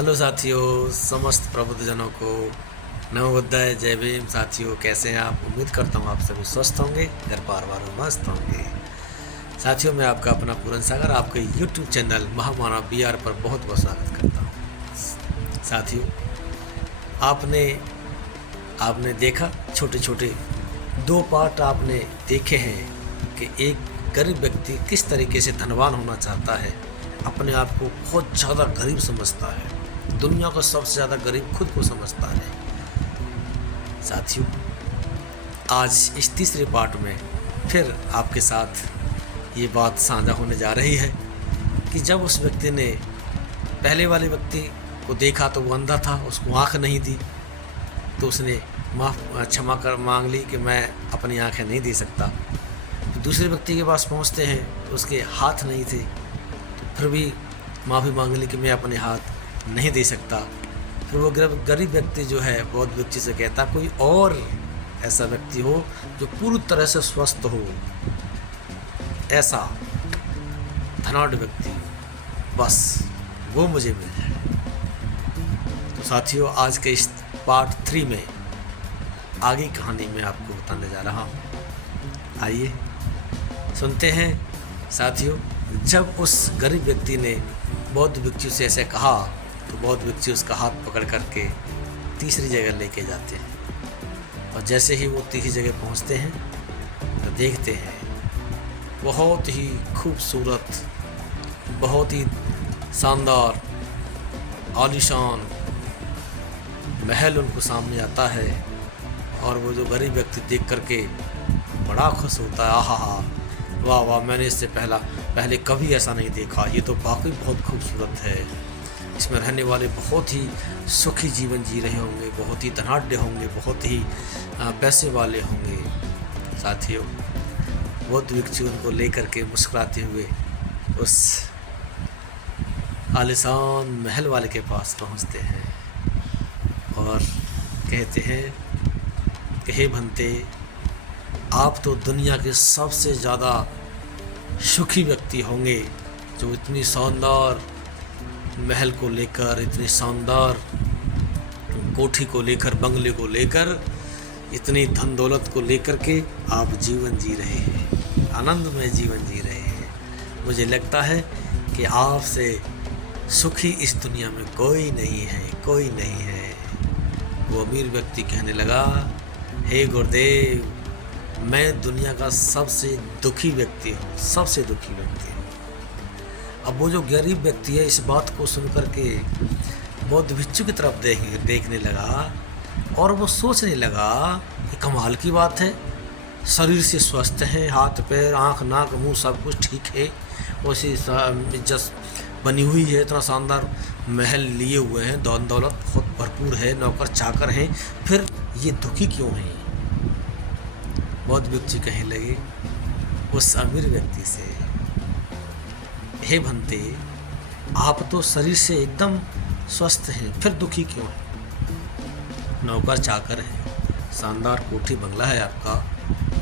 Hello साथियों, समस्त प्रबुद्धजनों को नमो बुद्धाय, जय भीम। साथियों, कैसे हैं आप? उम्मीद करता हूँ आप सभी स्वस्थ होंगे, घर परिवार मस्त होंगे। साथियों, मैं आपका अपना पूरन सागर आपके यूट्यूब चैनल महामानव BR पर बहुत बहुत स्वागत करता हूँ। साथियों, आपने आपने देखा, छोटे छोटे दो पार्ट आपने देखे हैं कि एक गरीब व्यक्ति किस तरीके से धनवान होना चाहता है, अपने आप को बहुत ज़्यादा गरीब समझता है, दुनिया का सबसे ज़्यादा गरीब खुद को समझता है। साथियों, आज इस तीसरे पार्ट में फिर आपके साथ ये बात साझा होने जा रही है कि जब उस व्यक्ति ने पहले वाले व्यक्ति को देखा तो वो अंधा था, उसको आँख नहीं दी, तो उसने क्षमा कर मांग ली कि मैं अपनी आँखें नहीं दे सकता। तो दूसरे व्यक्ति के पास पहुँचते हैं, उसके हाथ नहीं थे, तो फिर भी माफ़ी मांग ली कि मैं अपने हाथ नहीं दे सकता। फिर वो गरीब व्यक्ति जो है बहुत व्यक्ति से कहता, कोई और ऐसा व्यक्ति हो जो पूरी तरह से स्वस्थ हो, ऐसा धनाढ़ व्यक्ति, बस वो मुझे मिल जाए। तो साथियों, आज के इस पार्ट 3 में आगे कहानी मैं आपको बताने जा रहा हूँ। आइए सुनते हैं। साथियों, जब उस गरीब व्यक्ति ने बौद्ध भिक्षु से ऐसे कहा तो बौद्ध भिक्षु उसका हाथ पकड़ करके तीसरी जगह लेके जाते हैं, और जैसे ही वो तीसरी जगह पहुंचते हैं तो देखते हैं बहुत ही खूबसूरत, बहुत ही शानदार आलीशान महल उनको सामने आता है। और वो जो गरीब व्यक्ति देख करके बड़ा खुश होता है, आहा, वाह वाह, मैंने इससे पहले कभी ऐसा नहीं देखा, ये तो वाकई बहुत खूबसूरत है। इसमें रहने वाले बहुत ही सुखी जीवन जी रहे होंगे, बहुत ही धनाढ़ होंगे, बहुत ही पैसे वाले होंगे। साथियों, बौद्ध भिक्षु उनको लेकर के मुस्कुराते हुए उस आलीशान महल वाले के पास पहुंचते हैं और कहते हैं कि हे भंते, आप तो दुनिया के सबसे ज़्यादा सुखी व्यक्ति होंगे जो इतनी शानदार महल को लेकर, इतनी शानदार कोठी को लेकर, बंगले को लेकर, इतनी धन दौलत को लेकर के आप जीवन जी रहे हैं, आनंदमय जीवन जी रहे हैं। मुझे लगता है कि आपसे सुखी इस दुनिया में कोई नहीं है, कोई नहीं है। वो अमीर व्यक्ति कहने लगा, हे गुरुदेव, मैं दुनिया का सबसे दुखी व्यक्ति हूँ, सबसे दुखी व्यक्ति हूँ। अब वो जो गरीब व्यक्ति है इस बात को सुनकर के बौद्ध भिक्षु की तरफ देखने लगा और वो सोचने लगा कि कमाल की बात है, शरीर से स्वस्थ है, हाथ पैर आँख नाक मुंह सब कुछ ठीक है, वैसे इज्जत बनी हुई है, इतना शानदार महल लिए हुए हैं, धन दौलत बहुत भरपूर है, नौकर चाकर हैं, फिर ये दुखी क्यों हैं? बौद्ध भिक्षु कहने लगे उस अमीर व्यक्ति से, हे भंते, आप तो शरीर से एकदम स्वस्थ हैं, फिर दुखी क्यों हैं? नौकर चाकर है, शानदार कोठी बंगला है आपका,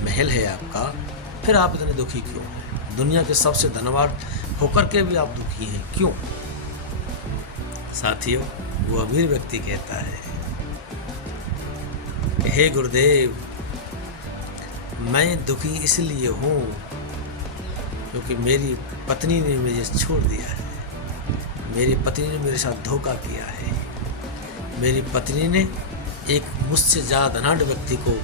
महल है आपका, फिर आप इतने दुखी क्यों हैं? दुनिया के सबसे धनवान होकर के भी आप दुखी हैं, क्यों? साथियों, वो अमीर व्यक्ति कहता है, हे गुरुदेव, मैं दुखी इसलिए हूँ क्योंकि मेरी पत्नी ने मुझे छोड़ दिया है, मेरी पत्नी ने मेरे साथ धोखा किया है, मेरी पत्नी ने एक मुझसे ज़्यादा धनाढ़ व्यक्ति को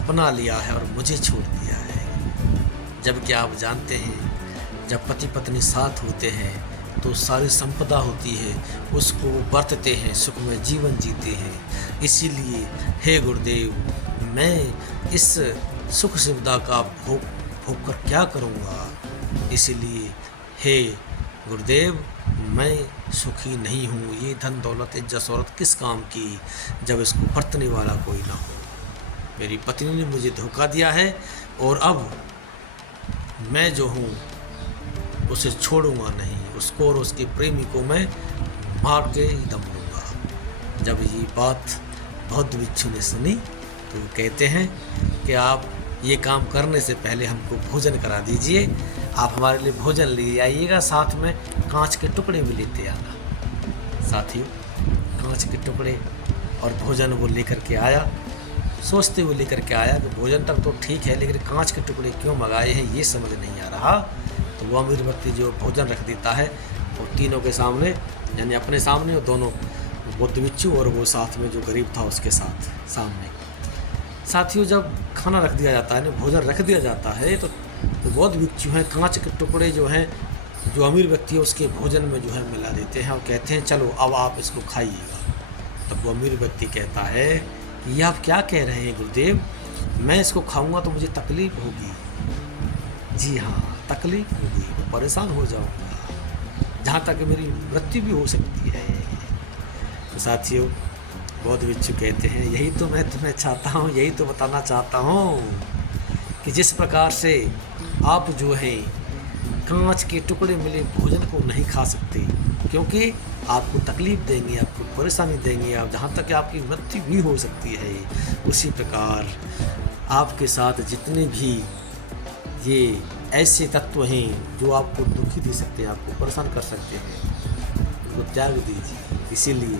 अपना लिया है और मुझे छोड़ दिया है। जबकि आप जानते हैं, जब पति पत्नी साथ होते हैं तो सारी संपदा होती है, उसको बरतते हैं, सुख में जीवन जीते हैं। इसीलिए हे गुरुदेव, मैं इस सुख सुविधा का भोग कर क्या करूँगा? इसीलिए हे गुरुदेव, मैं सुखी नहीं हूँ। ये धन दौलत इज्जत शौहरत किस काम की जब इसको बरतने वाला कोई ना हो। मेरी पत्नी ने मुझे धोखा दिया है और अब मैं जो हूँ उसे छोड़ूंगा नहीं, उसको और उसके प्रेमी को मैं मार के ही दम लूँगा। जब ये बात बौद्ध भिक्षु ने सुनी तो कहते हैं कि आप ये काम करने से पहले हमको भोजन करा दीजिए, आप हमारे लिए भोजन ले आइएगा, साथ में कांच के टुकड़े भी लेते आना। साथियों कांच के टुकड़े और भोजन वो लेकर के आया। सोचते हुए लेकर के आया कि भोजन तक तो ठीक है, लेकिन कांच के टुकड़े क्यों मंगाए हैं ये समझ नहीं आ रहा। तो वो अमीर व्यक्ति जो भोजन रख देता है वो तीनों के सामने, यानी अपने सामने और दोनों बुद्ध बिच्छू और वो साथ में जो गरीब था उसके साथ सामने। साथियों जब खाना रख दिया जाता है ना, भोजन रख दिया जाता है, तो बौद्ध भिक्षु हैं कांच के टुकड़े जो हैं जो अमीर व्यक्ति है उसके भोजन में जो है मिला देते हैं और कहते हैं चलो अब आप इसको खाइएगा। तब वो अमीर व्यक्ति कहता है ये आप क्या कह रहे हैं गुरुदेव, मैं इसको खाऊंगा तो मुझे तकलीफ होगी। जी हाँ, तकलीफ होगी, मैं परेशान हो जाऊंगा, जहाँ तक मेरी मृत्यु भी हो सकती है। तो साथियों बौद्ध भिक्षु कहते हैं यही तो मैं तुम्हें चाहता हूँ, यही तो बताना चाहता हूँ कि जिस प्रकार से आप जो है कांच के टुकड़े मिले भोजन को नहीं खा सकते, क्योंकि आपको तकलीफ देंगे, आपको परेशानी देंगे, आप जहाँ तक कि आपकी मृत्यु भी हो सकती है। उसी प्रकार आपके साथ जितने भी ये ऐसे तत्व हैं जो आपको दुखी दे सकते हैं, आपको परेशान कर सकते हैं, उनको त्याग दीजिए। इसीलिए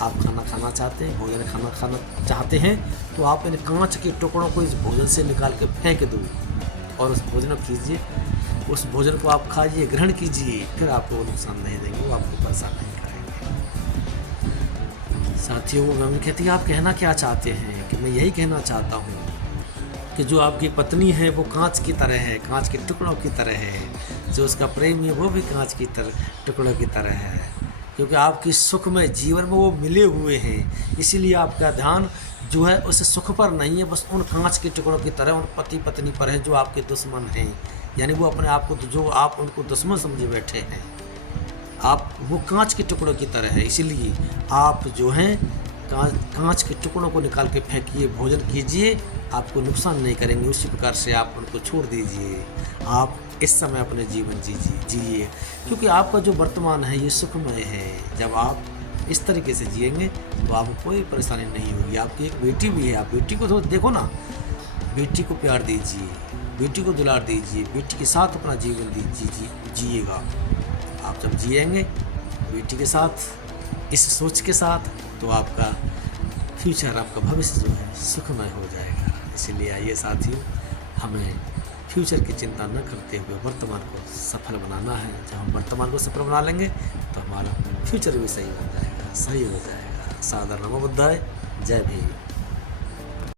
आप खाना खाना चाहते हैं, भोजन खाना चाहते हैं, तो आप इन कांच के टुकड़ों को इस भोजन से निकाल के फेंक दो और उस भोजन को कीजिए, उस भोजन को आप खाइए, ग्रहण कीजिए, फिर आपको वो नुकसान नहीं देंगे, वो आपको परेशान नहीं करेंगे। साथियों मम्मी कहती है आप कहना क्या चाहते हैं? कि मैं यही कहना चाहता हूँ कि जो आपकी पत्नी है वो कांच की तरह है, कांच के टुकड़ों की तरह है, जो उसका प्रेमी है वो भी कांच की तरह टुकड़ों की तरह है, क्योंकि आपकी सुखमय जीवन में वो मिले हुए हैं। इसीलिए आपका ध्यान जो है उस सुख पर नहीं है, बस उन कांच के टुकड़ों की तरह उन पति पत्नी पर है जो आपके दुश्मन हैं, यानी वो अपने आप को जो आप उनको दुश्मन समझे बैठे हैं, आप वो कांच के टुकड़ों की तरह है। इसीलिए आप जो हैं कांच के टुकड़ों को निकाल के फेंकिए, भोजन कीजिए, आपको नुकसान नहीं करेंगे। उसी प्रकार से आप उनको छोड़ दीजिए, आप इस समय अपने जीवन जिए, क्योंकि आपका जो वर्तमान है ये सुखमय है। जब आप इस तरीके से जिएंगे तो आपको कोई परेशानी नहीं होगी। आपकी एक बेटी भी है, आप बेटी को थोड़ा देखो ना, बेटी को प्यार दीजिए, बेटी को दुलार दीजिए, बेटी के साथ अपना जीवन जिएगा। आप जब जिएंगे बेटी के साथ, इस सोच के साथ, तो आपका फ्यूचर, आपका भविष्य जो है सुखमय हो जाएगा। इसीलिए आइए साथियों, हमें फ्यूचर की चिंता न करते हुए वर्तमान को सफल बनाना है। जब हम वर्तमान को सफल बना लेंगे तो हमारा फ्यूचर भी सही हो जाएगा, सही हो जाएगा। सादर नमो बुद्धाय, जय भीम।